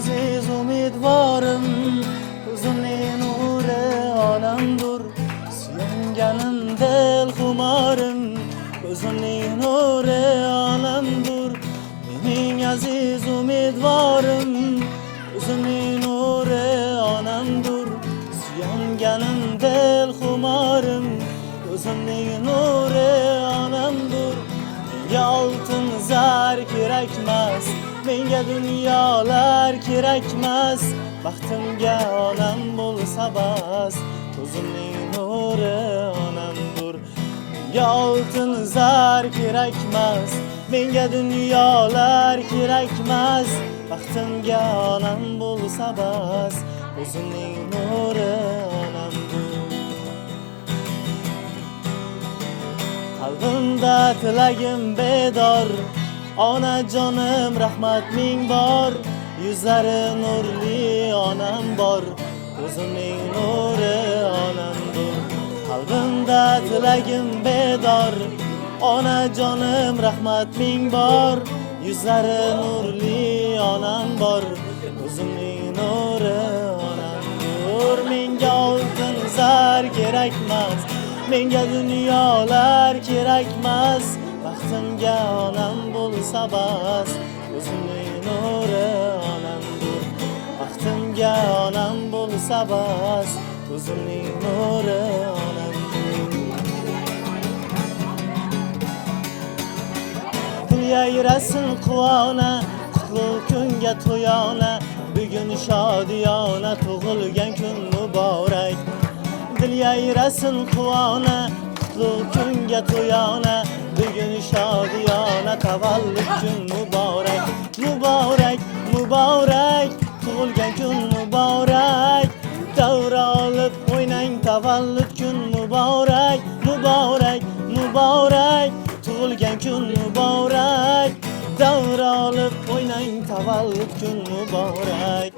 aziz umidvorim, ko'zimning nuri olamdur. Suyanganim del xumorim, ko'zimning nuri olamdur. Mening aziz umidvorim, ko'zimning nuri onamdur. Suyanganim del xumorim, ko'zimning nuri onamdur. Menga oltin zar kerakmas, menga dunyolar kerakmas. Baxtimga onam bo'lsa bas, ko'zimning nuri onamdur. Menga oltin zar kerakmas, menga dunyolar kerakmas. Baxtimga onam bo'lsa bas, ko'zimning nuri onamdur. Qalbimda tilagim bedor, onajonim rahmat ming bor. Yuzlari nurli onam bor, ko'zimning nuri onamdur. Qalbimda tilagim bedor, onajonim rahmat ming bor. Yuzlari nurli onam bor, ko'zimning nuri onamdur. Menga oltin zar kerakmas, menga dunyolar kerakmas. Baxtimga onam bo'lsa bas, ko'zimning nuri onamdur. Baxtimga onam bo'lsa bas, ko'zimning nuri onamdur. Yayrasin quvona, qutlug' kunga to'yona. Bugun shodiyona, tug'ilgan kun muborak. Dil yayrasin quvona, qutlug' kunga to'yona. Bugun shodiyona, tavallud kun muborak. Muborak, muborak, tug'ilgan kun muborak. Davra olib o'ynang, tavallud kun muborak. Muborak, muborak, tug'ilgan kun muborak. Davra olib o'ynang, tavallud kun muborak.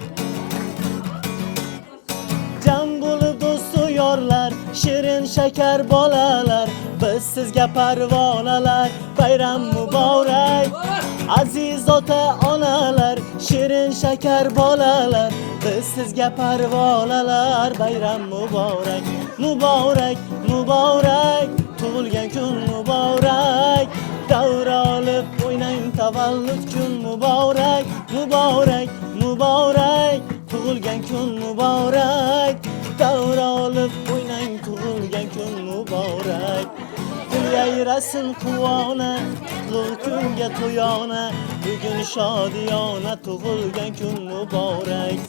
Jam bo'lib do'stu yorlar, shirin shakar bolalar. Biz sizga parvonalar, bayram muborak. Aziz ota onalar, shirin shakar bolalar. Biz sizga parvonalar, bayram muborak. Muborak, muborak, tug'ilgan kun muborak. Davra olib o'ynang, tavallud kun muborak. Muborak, muborak, tug'ilgan kun muborak. Davra olib o'ynang, tug'ilgan kun muborak. Dil yayrasin quvona, qutlug' kunga to'yona. Bugun shodiyona, tug'ilgan kun muborak.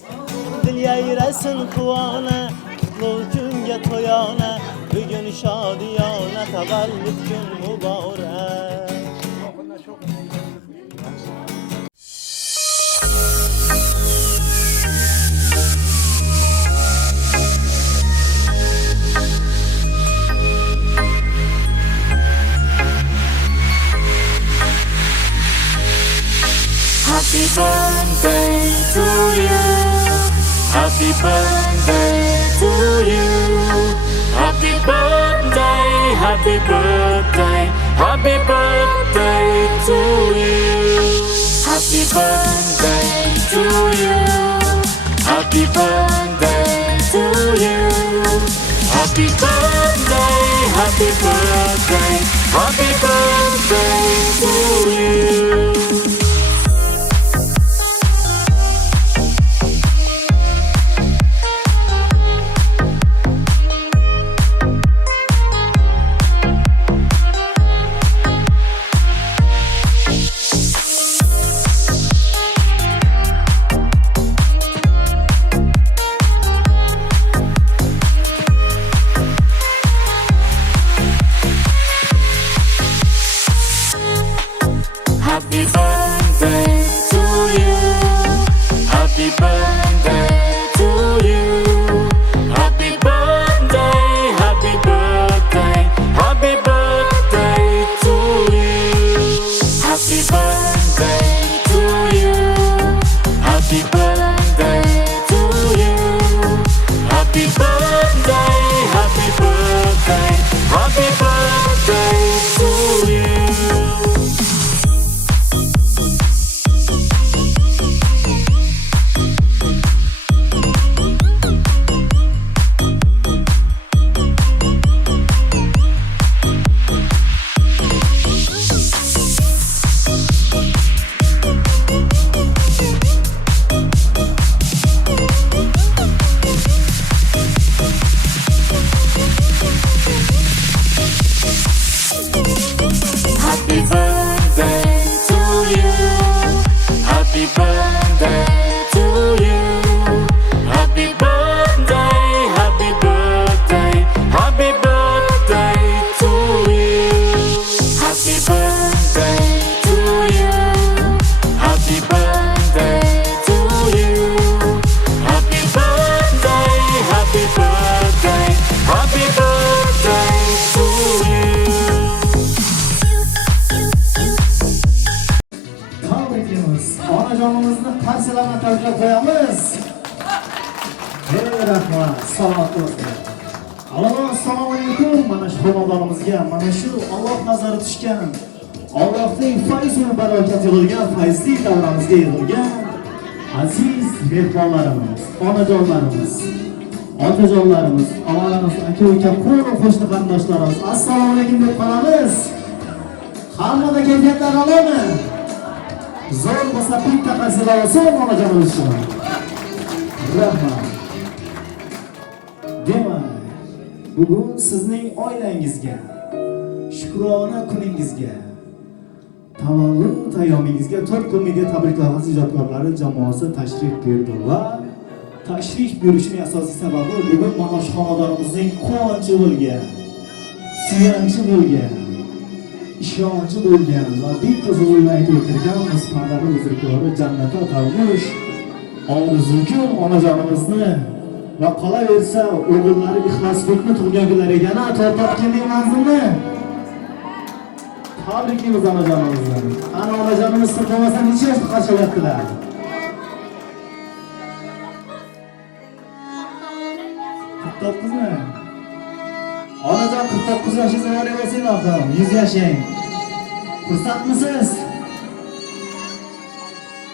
Dil yayrasin quvona, qutlug' kunga to'yona. Bugun shodiyona, tavallud kun muborak. Happy birthday to you. Happy birthday to you. Happy birthday, happy birthday, happy birthday to you. Happy birthday to you. Happy birthday to you. Happy birthday, happy birthday, happy birthday to you. Happy birthday to you. Happy birthday to you. Happy birthday, happy birthday, happy birthday to you. Happy birthday to you. Happy birthday to you. Happy birthday, happy birthday, happy birthday to you. onajonimizni qarshilama tabriklab qo'yamiz. Rahmat, salomat bo'lsin. Assalomu alaykum. Mana shu xonadonimizga, mana shu Alloh nazari tushgan, Allohning fayz va barakati yig'ilgan fayzli davramizga yig'ilgan aziz mehmonlarimiz, onajonlarimiz, otajonlarimiz, onalarimiz, aka-uka, qo'shni qarindoshlarimiz, assalomu alaykum deb qolamiz. Hammada kayfiyatlar oladimi? Zo'r bo'lsa bitta qarsilar olsin onajonimiz uchun. Rahmat. Demak, bugun sizning oilangizga, shukrona kuningizga, tavallud ayyomingizga 4 kun media tabriklaymiz ijodkorlari jamoasi tashrif buyurdi va tashrif buyurishining asosiy sababi bugun mana shu xonadonimizning quvonchi bo'lgan, suyanchi bo'lgan, ishonchi bo'lgan va bitta so'zni aytib o'tirganmiz Pardali uzrikori jannatda tavmush Orzugul onajonimizni va qolaversa o'g'illari Ixlosbekni tug'ilgan kunlari yana tortib keldik manzilni. Tabriklaymiz onajonimizni. Ana onajonimiz sirtmasa necha yoshda qarshilayaptilar? To'qqizmi? Onajon 49 yoshingiz bor bo'lsin oxir, 100 yashang. Xursandmisiz?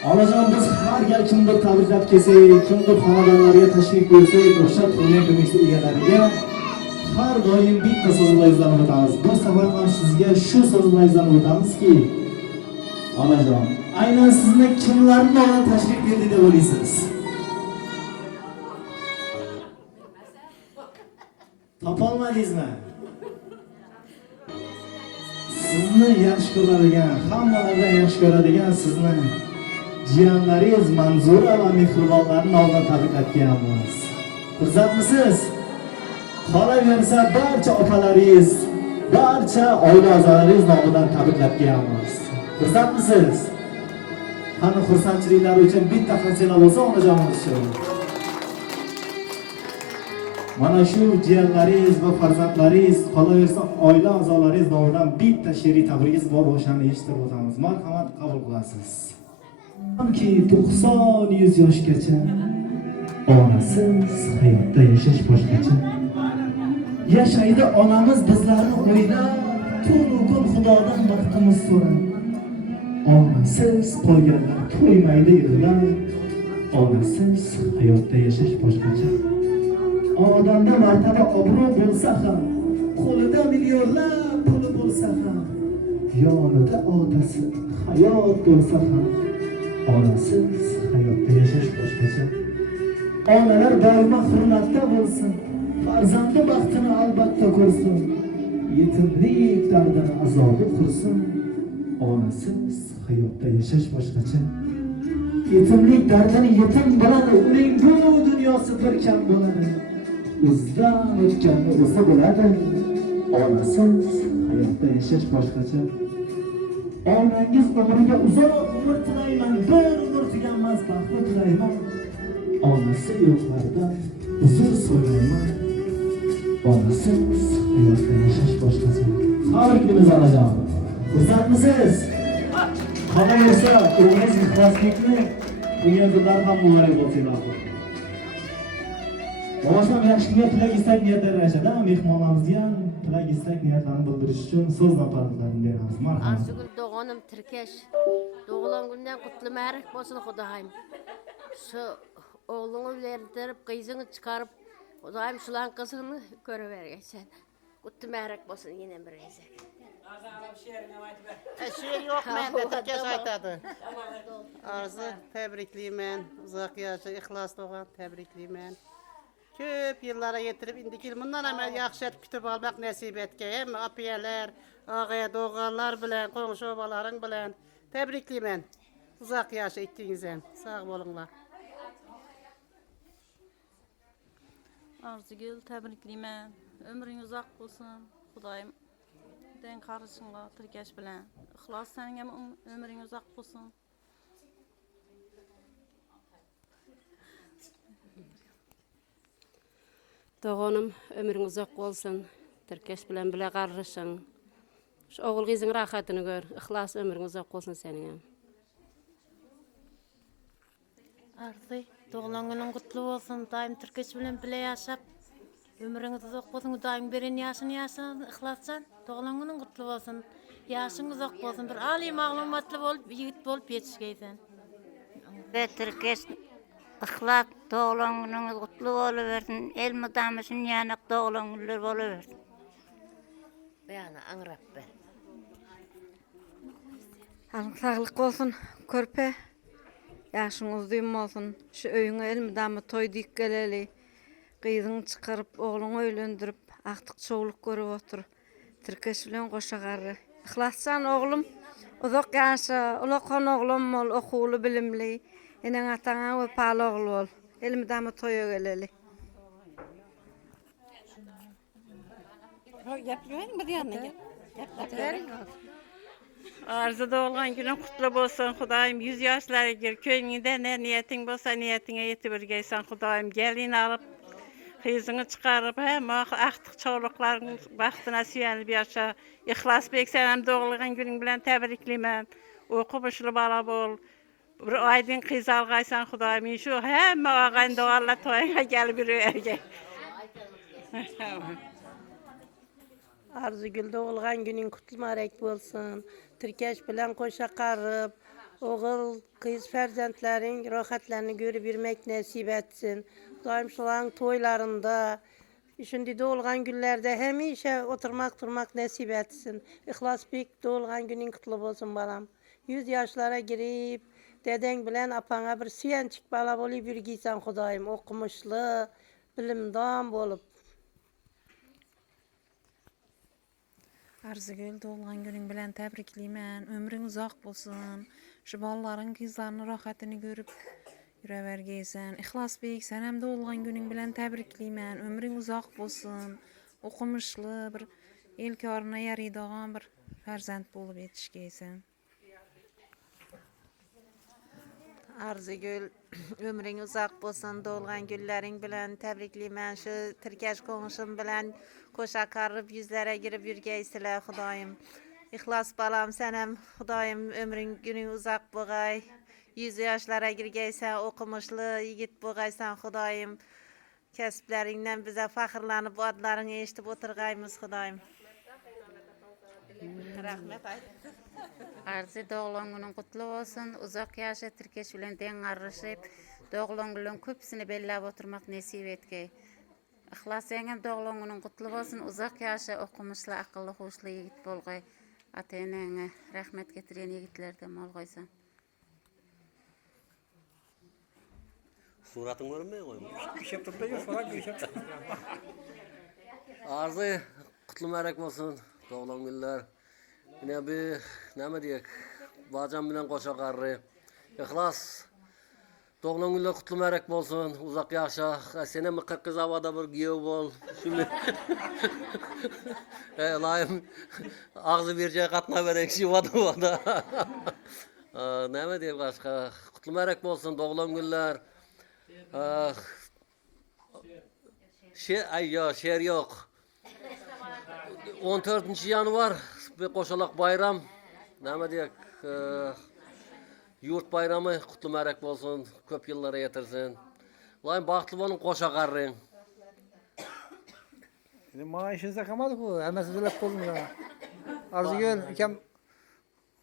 Onajon biz har gal kimdir tabriklab kelsak, kimdir xonadonlarga tashrif buyursak, o'sha tug'ilgan kuningizga egalariga har doim bitta so'zlaringizdan o'tamiz. Bu safar ham sizga shu so'zlaringizdan o'tamizki, onajon, aynan sizni kimlarning oldiga tashrif buyurdi deb o'ylaysiz? Topolmadingizmi? Sizni yaxshi ko'radigan, hammalardan yaxshi ko'radigan sizni jiyanlaringiz Manzura va Mehribonlarning oldiga tabriklab kelamiz. Xursandmisiz? Qolaversa barcha opalaringiz, barcha oila a'zolaringiz nomidan tabriklab kelamiz. Xursandmisiz? Qani xursandchiliklar uchun bitta qanchalar bo'lsa onajonimiz uchun. Mana shu jiyanlaringiz va farzandlaringiz, qolaversa oila a'zolaringiz nomidan bitta she'riy tabrigingiz bor, o'shani eshittirib o'tamiz. Marhamat qabul qilasiz. Ki 90-100 yoshgacha onasiz hayotda yashash boshqacha. Yashaydi onamiz bizlarni o'ylab, tun kun Xudodan baxtimiz so'rab. Onasiz qolganlar to'ymaydi yig'lab. Onasiz hayotda yashash boshqacha. Odamda martaba obro' bo'lsa ham, qo'lida millionlab puli bo'lsa ham, yonida otasi hayot bo'lsa ham, onasiz hayotda yashash boshqacha. Onalar doimo hurmatda bo'lsin, farzandi baxtini albatta ko'rsin, yetimlik dardini azobi qursin. Onasiz hayotda yashash boshqacha. Yetimlik dardini yetim biladi, uning bu dunyosi bir kam bo'ladi. O'zidan o'tganni o'zi biladi. Onasiz hayotda yashash boshqacha. Onangiz umriga uzoq umr tilayman, bir umr tuganmas baxtni tilayman. Onasi yo'qlardan uzr so'rayman. Onasiz hayotda yashash boshqacha. Tabriklaymiz onajon. Xursandmisiz? Qolaversa o'g'lingiz Ixlosbekni tug'ilgan kunlari ham muborak bo'lsin. Boshqa yaxshiga tilak istak niyatlar yashada, mehmonlarimizga ham tilak istak niyatlarini bildirish uchun so'z nafaratlarini beramiz. Marhamat. Arzugul doğanım Tirkeş. Doğulan günden kutlu məhrik olsun Xudayım. Şu oğlunu verdirip, kızını çıkarıp, Xudayım şulan kızını görüvergeysen. Kutlu məhrik olsun yine bir gezek. Şiir yok mende, Tirkeş aytadı. Arzu tebrikliymen, uzak yaşa, ihlas doğan tebrikliymen. Köp yıllara getirip indiki bundan hemen yaxşıt kütüp almak nasip etkeyim. Apiyeler, ağaya doğanlar bilen, komşu obaların bilen. Tebrikliymen. Uzak yaşa ettiğinizden. Sağ olunlar. Arzugul tebrikliymen. Ömrün uzak olsun. Xudayım den karışınla Tirkeş bilen. İxlas senga ömrün uzak olsun. Doğanım ömrün uzak olsun. Tirkeş bilen bile karışın. Şu oğul kızın rahatını gör. İxlas ömrün uzak olsun senin. Arzu, doğulan günün kutlu olsun. Daim Türkeş bilen bile yaşap. Ömrünüz uzak olsun. Daim birin yaşını yaşasın, ıhlassan. Doğulan günün kutlu olsun. Yaşın uzak olsun. Bir âli mağlumatlı olup, yiğit bolup yetişkeysen. Ve Türkeş ıhlat doğulan gününüz kutlu oluversin. El mıdamışın yanak doğulan günler oluversin. Yani anrap be. Sağlık olsun körpe. Yaşınız düğüm olsun. Şu öyüňe elmidamı toy diýip geleli. Gyzyňy çykaryp, oğluňy öýlendirip, aktyk çoğuluk görüp otur. Türkeş bilen goşagary. Ihlassan oğlum, uzak ýaşa, ulakhan oğlum bol, okuly bilimli. Eneň ataňa wepaly ogul bol. Elmidamı toýa geleli. Arzu doğulgan günün kutlu bolsun Hudaýym. 100 ýaşlara gir. Köýüňde ne niýetiň bolsa niýetiňe ýetip bergeýsen Hudaýym. Gelin alıp, hyzyňy çykaryp, hem aktyk çoğuluklaryň bagtyna süýenip ýaşa. Ihlas bek senem doğulgan günüň bilen täbriklimen. Okumuşly bala bol. Bir aýdyn kyz algaýsan Hudaýym. Şu hem agaň doğalla toýuna gelip berge. Arzugül doğulgan günün kutlu marek bolsun. Türkeş bilen koşa qarıp, oğul, kız ferzentlerin rahatlarını görüp birmek nasip etsin. Daim şulan toylarında, şimdi doğulgan günlerde hemişe oturmak durmak nasip etsin. İhlas bek doğulgan günün kutlu bolsun balam. 100 yaşlara girip, deden bilen apana bir süýençik bala bolup ýürgiysen Hudaýym, okumuşly, bilimdam bolup. Arzugül doğulgan günüň bilen täbriklimen. Ömrüň uzak bolsun. Şu ballanyň gyzlaryny rahatyny görüp ýürebergeysen. Ihlas bek senem doğulgan günüň bilen täbriklimen. Ömrüň uzak bolsun. Okumuşly bir elkaryna ýarydagan bir farzant bolup ýetişgeysen. Arzugül ömrüň uzak bolsun, doğulgan günleriň bilen täbriklimen. Şu Türkeş goňuşum bilen koşa karıp yüzlere girip ýürgeýsile Hudaýym. İhlas balam senem Hudaýym ömrüň günüň uzak boğay. 100 ýaşlara girgeysen, okumuşly ýigit boğaýsan Hudaýym. Kesplerinden bize fakırlanyp bu adlaryny eşitip oturgaýmys Hudaýym. Rahmet aý. Arzu doğulan günün kutlu olsun. Uzak ýaşa Türkeş bilen deň garryşyp, doğulan gülen köpsini bellap oturmak nasip etgey. Ihlas eňem doğulan günün kutlu bolsun. Uzak ýaşa okumuşly, akylly, hoşly ýigit bolgay. Ata-eneňe rahmet getirýän ýigitlerden bolgaýsan. Suratyň görünmeýär goýmuş. Arzu kutlu merek bolsun. Doğulan günler. Yine bir näme diýek? Bajam bilen goşa garry. Ihlas. Doğulan günler kutlu merek bolsun. Uzak ýaşa. Sene mi kırkız havada bir giýew bol. Şimdi laýym agzy berje gatna berek şu wada. Näme diýip başga? Kutlu merek bolsun doğulan günler. Şer yok. 14. ýanwar bir koşalak bayram. Näme diýek? Yurt bayramy kutlu merek bolsun. Köp ýyllara ýetirsin. Laýym bagtly bolun koşa garryň. Maaşınıza kalmadı bu. Hemen sizlep buldum ya. Arzugül, ikem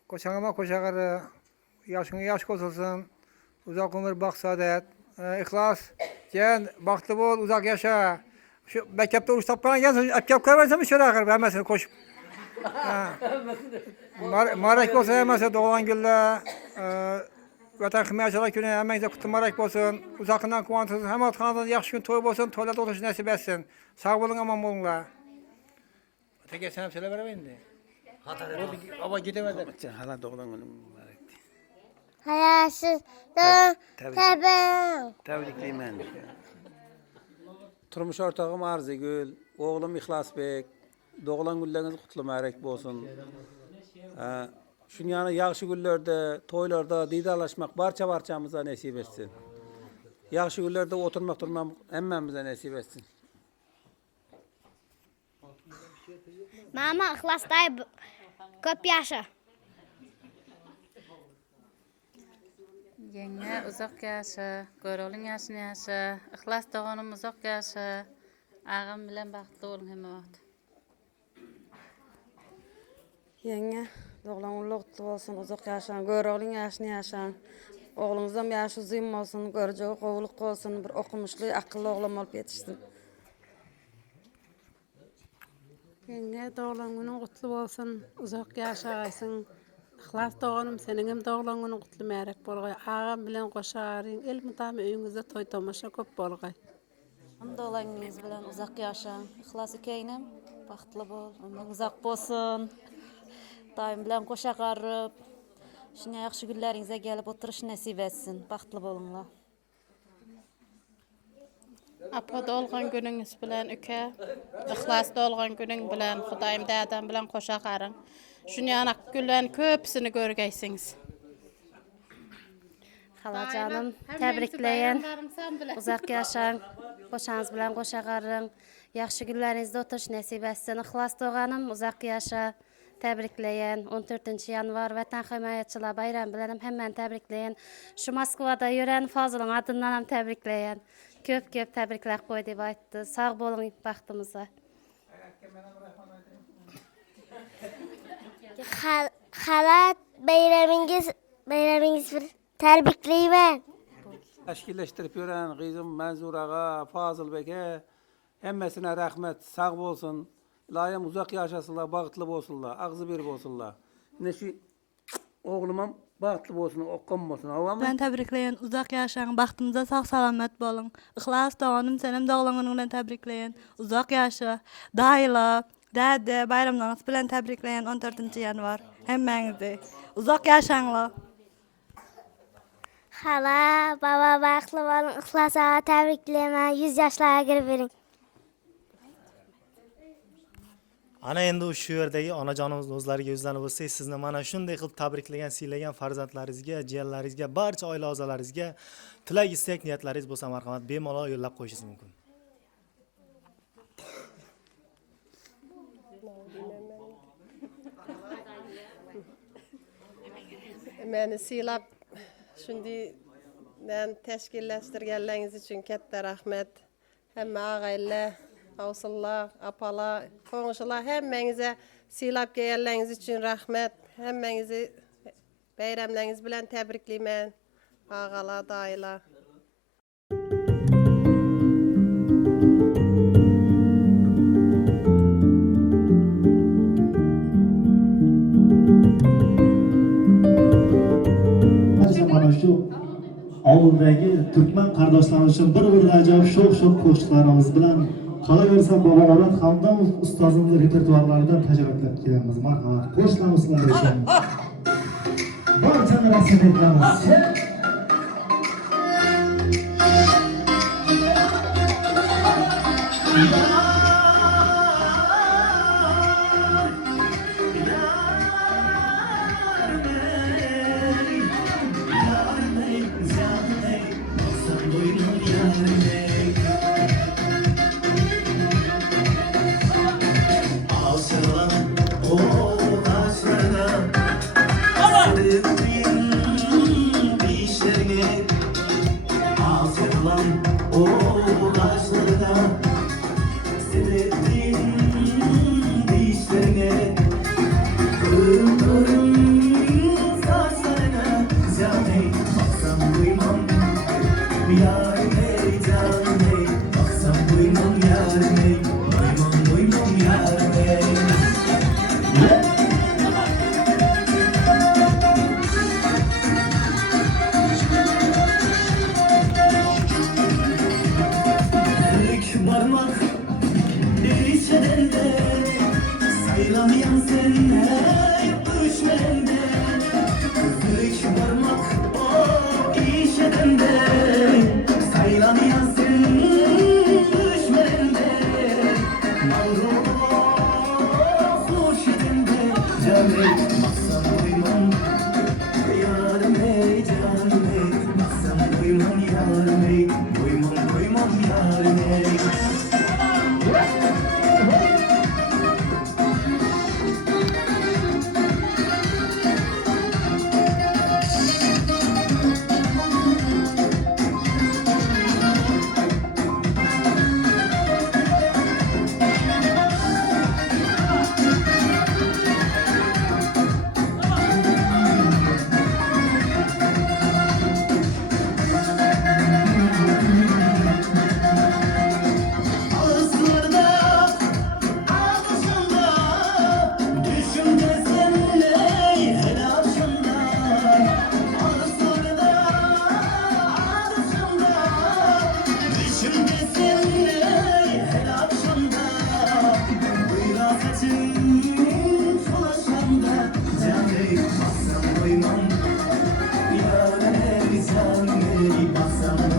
koşanıma koşakarı, yaşını yaş kosulsun, uzak ömür bak saadet, ihlas, gen, baktı bol, uzak yaşa. Şu mektepte uç tapkalan gelsin, epkep koyarsan mı şöyle akar, hemen koş. Marek olsa hemen doğulan gülle, Vatan Himyaçalar günü hemen de kutlu marek olsun, uzakından kuvantırsın, hemen kanadın yakşı gün toy olsun, toylarda oturuşu nasip etsin. Sağ olun aman bolunla. Öteki sen söyle veremeyim de. Ama gidemedi. Hala doğulan günüm mübarek. Hayasız Tebrikliyim ben. Turmuş ortağım Arzugül, oğlum İhlas Bek, doğulan günleriniz kutlu mübarek olsun. Şunyanı yaxşı günlerde, toylarda didarlaşmak barçamıza nasip etsin. Yaxşı günlerde oturmak durmak emmemize nasip etsin. Mama ihlasday köp yaşa. Yenge uzak yaşa, görölün yaşını yaşa, ihlas doğanım uzak yaşa. Ağam bilen baxtlı olun hemme vaxt. Yenge, doğulan kutlu olsun, uzak yaşan, görölün yaşını yaşan. Oğlunuzdan yaşı uzun olsun, göreceği kovuluk olsun, bir okumuşlu, akıllı oğlum olup yetişsin. Yenge doğulan günün kutlu olsun, uzak yaşaysın. İhlas doğanım senin hem doğulan günün kutlu merek bolgay. Ağam bilen koşarın, el mutamı öýüňizde toy tomaşa köp bolgay. Doğulanınız bilen uzak yaşan, ihlasy keýnem, baxtly bol, ömrüň uzak bolsun. Daim bilen koşa garryp, şuna ýaxşy günleriňize gelip oturuş nasip etsin. Baxtly bolunlar. Apa dolgan günüňiz bilen üke, ihlas dolgan günüň bilen Hudaýym däden bilen koşa garyn. Şunu ýanak gülen köpsini görgeysiňiz. Halacanım, tebrikleyen. Uzak yaşan, koşanız bilen koşa garın. Yaxşı günlerinizde oturuş nasip etsin. İhlas doğanım, uzak yaşa. Tebrikleyen. 14. yanvar Vatan Himayetçiler bayram bilenim hemen tebrikleyen. Şu Moskvada yören Fazıl'ın adından hem tebrikleyen. Köp tebrikler koy dep aytdy. Sağ bolun baxtymyza. Halat bayramingiz bir terbikleymen. Teşkilleştirip yören kızım Manzur ağa, Fazıl beke, hemmesine rahmet, sağ bolsun. İlahim uzak yaşasınlar, bağıtlı bolsunlar, ağzı bir bolsunlar. Ne şu oğlumam bağıtlı bolsun, okkanmasın. Ben tebrikleyen, uzak yaşayın, baxtımıza sağ salamet bolun. İhlas doğanım senem doğulanınla tebrikleyen, uzak yaşa, dayla, dede, bayramlarınız bilen tebrikleyen 14. yanvar. Hemmenizi. Uzak yaşayınlar. Hala, baba baxtlı bolun, ihlas ağa tebriklemen, 100 yaşlara girip Ana endi şu yerdagi onajonimiz o'zlariga yuzlanib o'tsak, sizni mana shunday qilib tabriklagan, siylagan farzandlaringizga, jiyanlaringizga, barcha oila a'zolaringizga tilak, istak, niyatlaringiz bo'lsa marhamat bemalol yo'llab qo'yishingiz mumkin. Meni silap şundi men teşkilleştirgenleriniz için katta rahmet. Hemme ağaylar, avsullar, apalar, komşular hemmenize silap gelleriniz için rahmet. Hemmenizi bayramlarınız bilen tebrikleymen. Ağalar, dayılar. Mana şu avuldagi Türkmen qardoshlarimiz uchun bir ajoyib sho'x qo'shiqlarimiz bilan qolaversa Bobo Avlod Hamdamov ustozimiz repertuarlaridan tajriba kelamiz. Marhamat, qo'shilamiz sizlar uchun. Barchani nasib etamiz.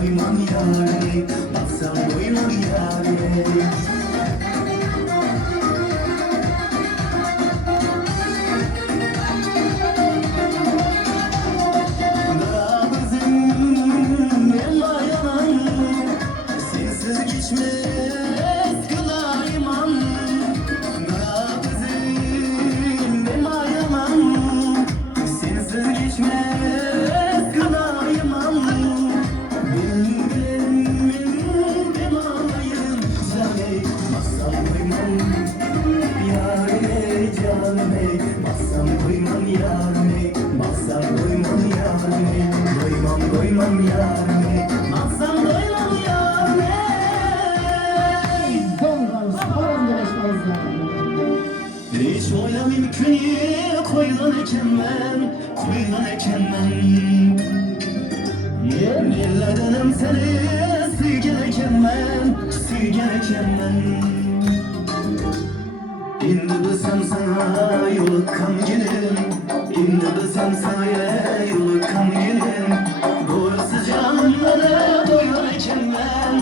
doymam yâre, baksam doymam yâre. Sensiz geçmez kılayım an. Kızım benim ayamam, sensiz geçmez kılayım an. Benim alayım caney, baksam doymam yâre caney, baksam doymam yâre, baksam doymam yâre, doymam yâre, baksam doymam yâre. Hiç oylamayım köyü koylan ekenmen Yerlerdenim seni suygen ekenmen İndi bilsem sana yolukkam gelin, İndi bilsem sana yolukkam gelin. Doğrusu canımlara doylan ekenmen,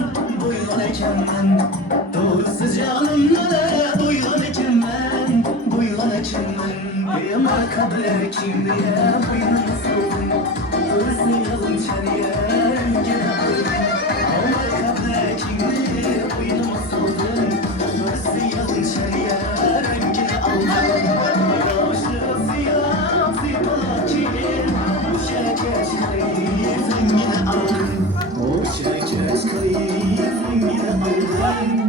doğrusu canımlara doylan ekenmen. Benim arkadaşlar kim diye boynum sıldın, öylesine yalın çeniye gene öldüm. Arkadaşlar kim diye boynum sıldın, öylesine yalın çeniye gene aldım. Yavaşlık siyah sipalakin, bu şekeş kayıp zengine aldım. O şekeş kayıp zengine aldım.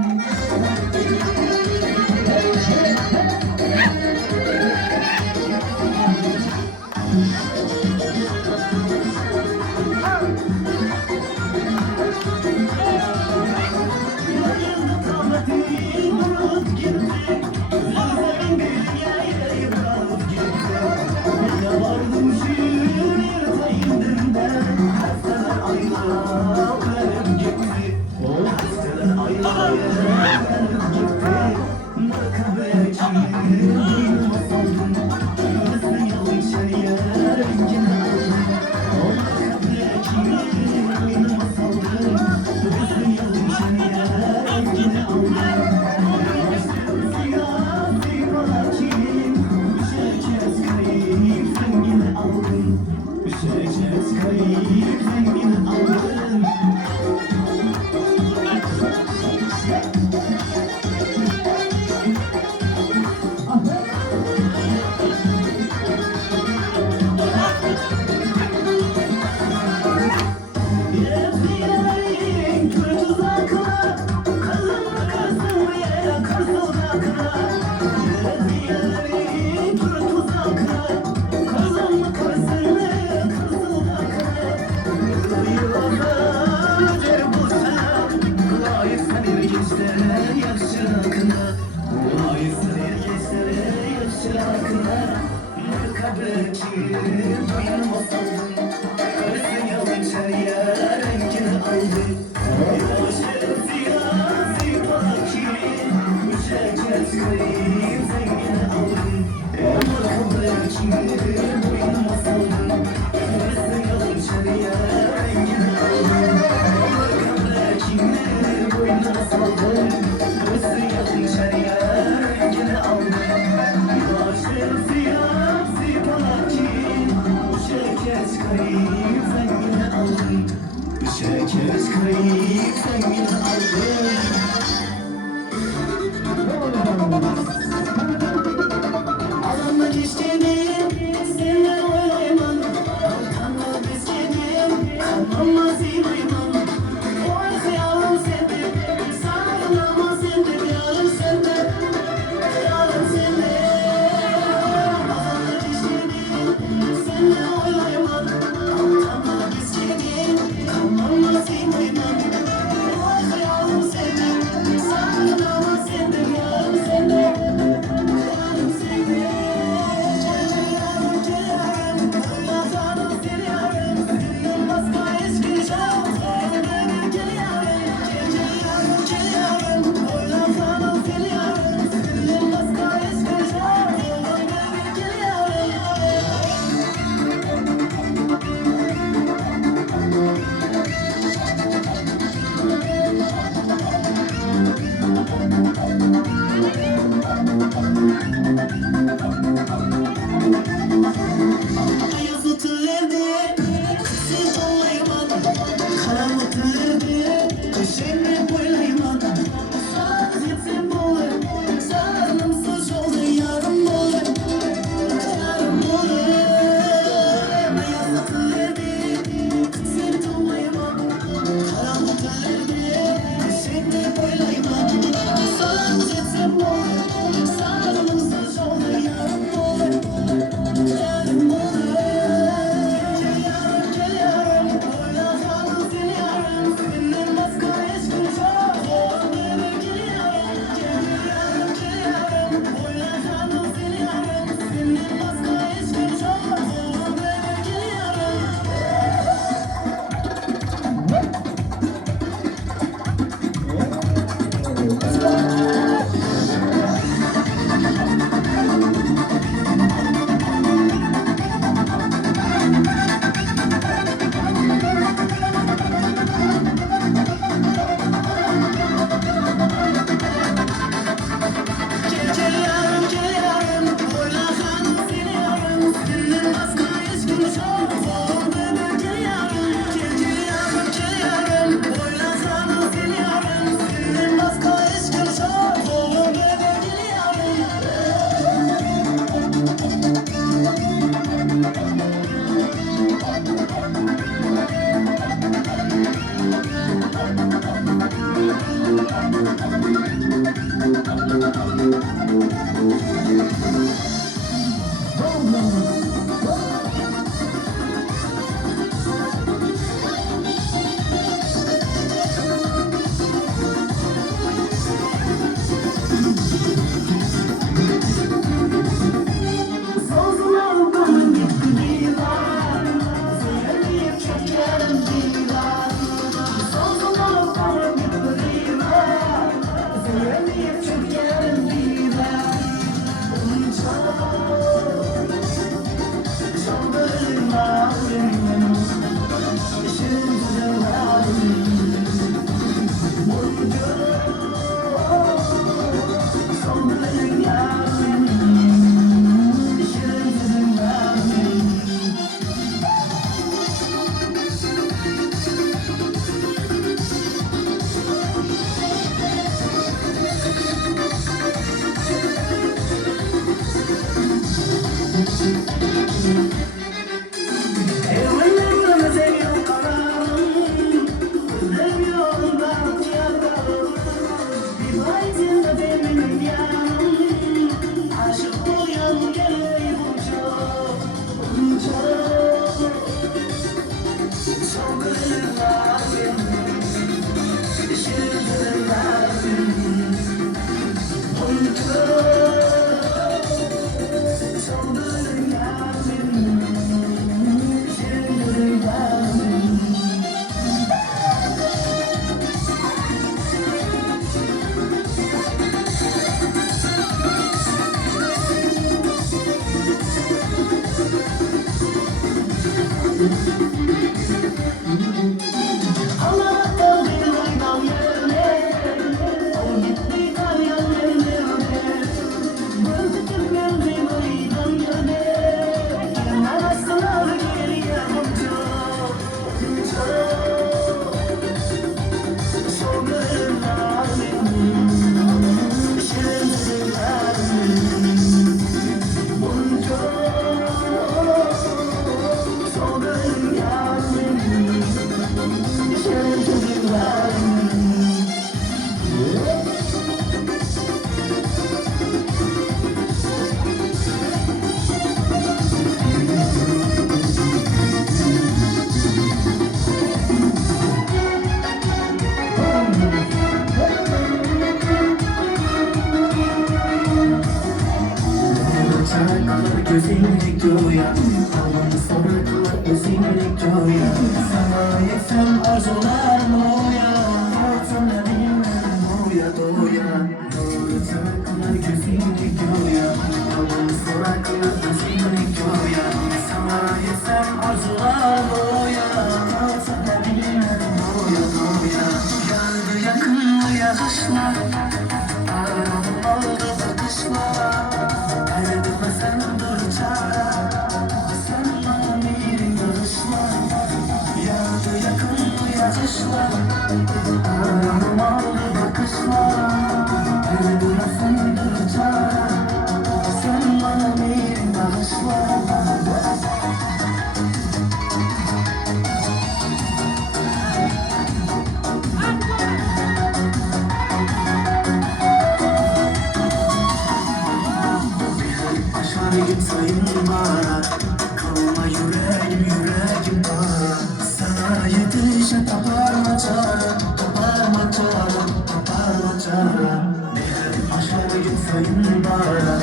Gözümdeki rüya, havamı sana kılar özümdeki rüya. Sana yetsem arzularım oya, sana bilmem doya doya. Doğru sana kılar gözümdeki rüya, havamı sana kılar özümdeki rüya. Sana yetsem arzularım oya, sana bilmem doya doya. Geldi yakın yağışlar, aram oldu bakışlar. Ayrılma sen dur çare, sen bana bir yarışma. Yağdı yakın yağışlar, aram oldu bakışlar. Ayrılma sen dur çare, sen bana bir bağışla. Aşağıyım sayın bana, kalma yüreğim yüreğim bana. Sana yetişe taparma çare, taparma çare, taparma çare. Benim aşağıyım sayın bana,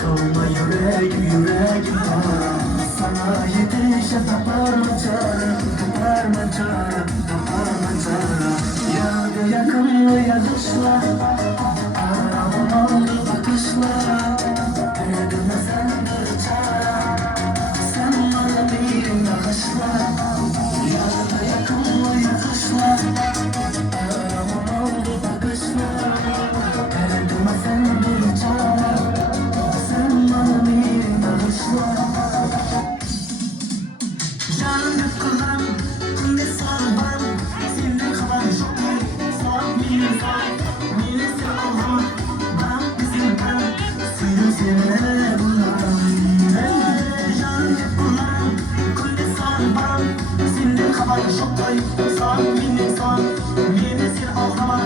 kalma yüreğim yüreğim bana. Sana yetişe taparma çare, taparma çare, taparma çare. Yağdı yakın yağışlar, aram oldu bakışlar. Ayrılma sen dur çare, sen bana bir bağışla. Yağdı yakın yağışlar, aram oldu bakışlar. Ayrılma sen dur çare, sen bana bir bağışla. Canım kızım, ne sarban, senin kalan çok iyi. Saat minizay, minisi olur, bak bizim ben, suyun seninle bulalım. Canım kullan, kulli sarban, senin kalan çok iyi. Saat minizay, minisi olur,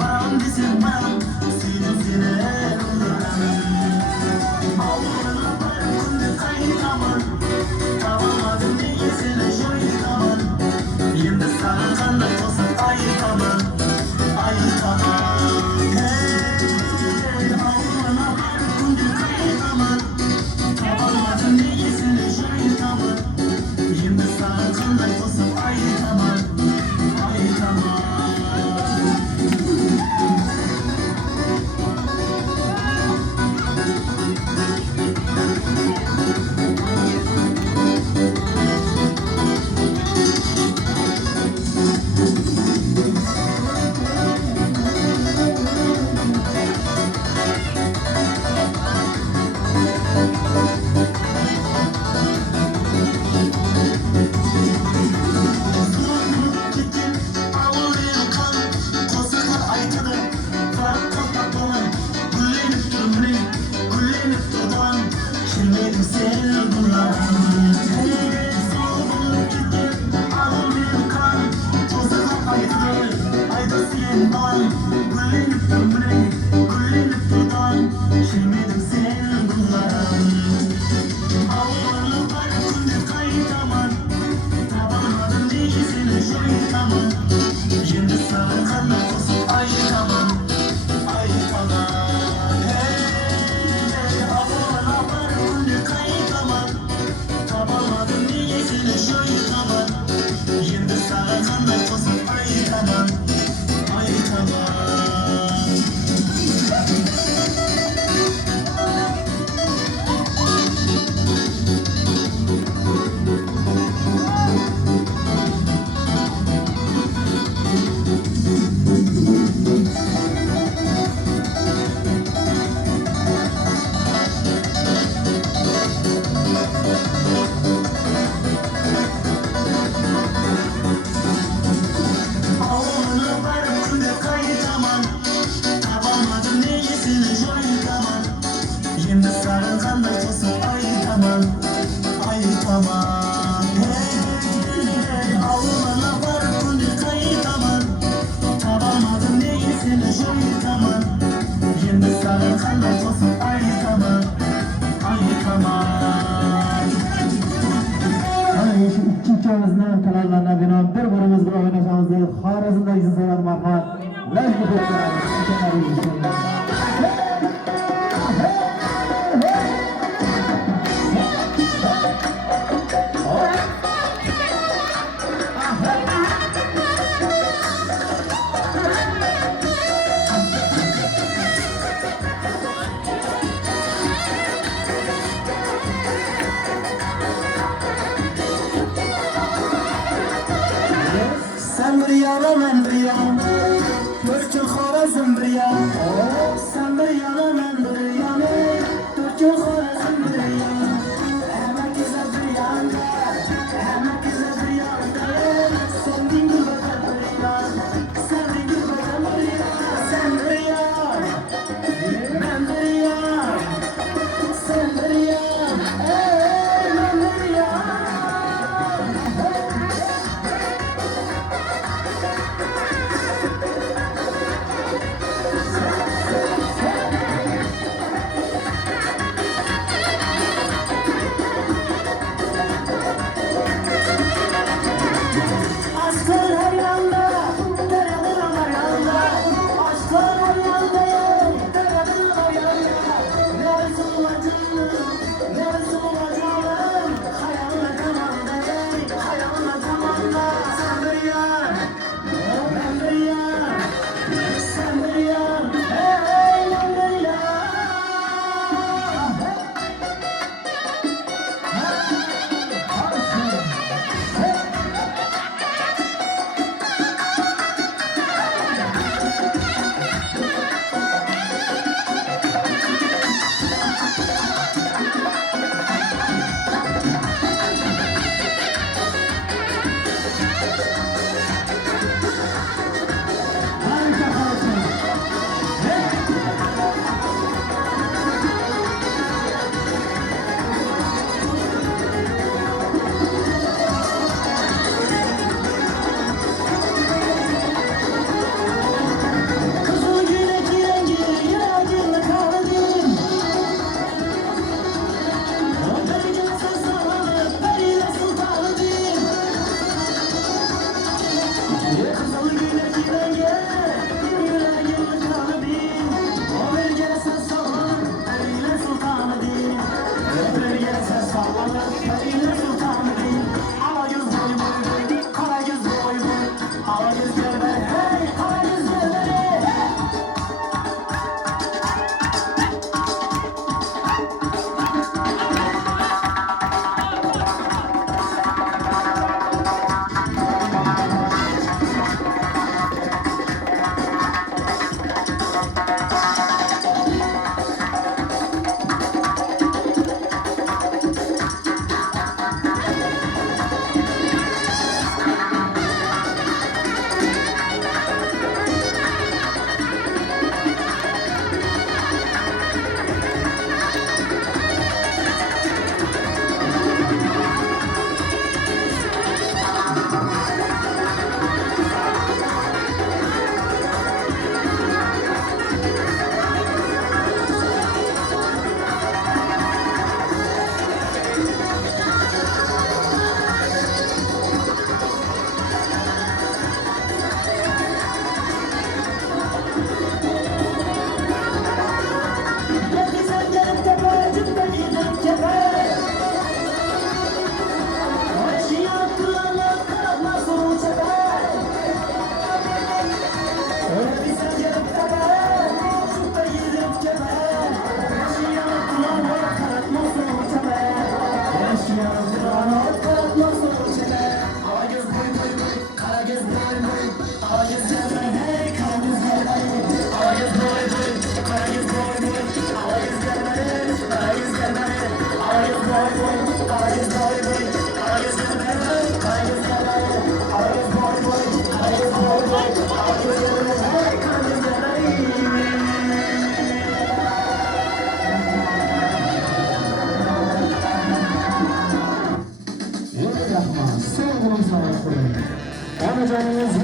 bak bizim ben, suyun seninle bulalım. Allah'ına bak, kulli kaynaman, tamamadım değilsin şoytaman. Şimdi sana kanlı olsun ayıtamam, ayıtamam. Hey, Allah'ına bak, kulli kaynaman, tamamadım değilsin şoytaman. Şimdi sana kanlı olsun ayıtamam, ayıtamam. Allah'ını bak, kunde kaytaman, tabağın değilsin, şöyle tamam. Şimdi sana kanat olsun ay tamam. Ay tamam. Hey, aman aman önü kay tamam. Tabamadım niyesini şöyle tamam. Şimdi sana kanat olsun ay tamam. Ay tamam. Ağlamına varım bir kayı tamam. Tabamadım neyesini şöyle tamam. Şimdi sarı kanat olsun ay tamam. Ay tamam. Hey, ağlamına varım bir kayı tamam. Tabamadım neyesini şöyle tamam. Şimdi sarı kanat olsun ay tamam. Ay tamam. Ana şu ikkinchimizning talablarına binoan bir-birimiz bilan o'ynashimizni Xorazmda izin so'radi marhamat. Majbur bo'lib Sen bir yana ben bir yana. Dört yıl Xorazm bir yana. Sen bir yana ben bir yana. Dört yıl Xorazm bir yana. Hemen güzel bir yana. Hemen güzel bir yana. Sen bin gül bakan bir yana. Sen bin gül bakan bir yana. Sen bir yana. Ben bir yana. Sen bir yana. Ben bir yana.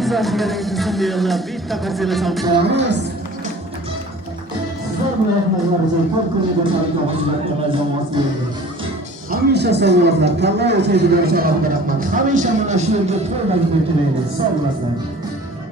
100 yaşına gitsin diyorlar. Bitta qarsıyla çalıp qo'yamiz. Sizlar bilan rahmatlarimizni top ko'rib tabriklaymiz jamoasi bo'ldi. Hamisha sog' bo'lasizlar. Kalla o'chaydigan rahmat. Hamisha mana shu yerga to'ylarni o'tmaydi. Sog' bo'lasizlar.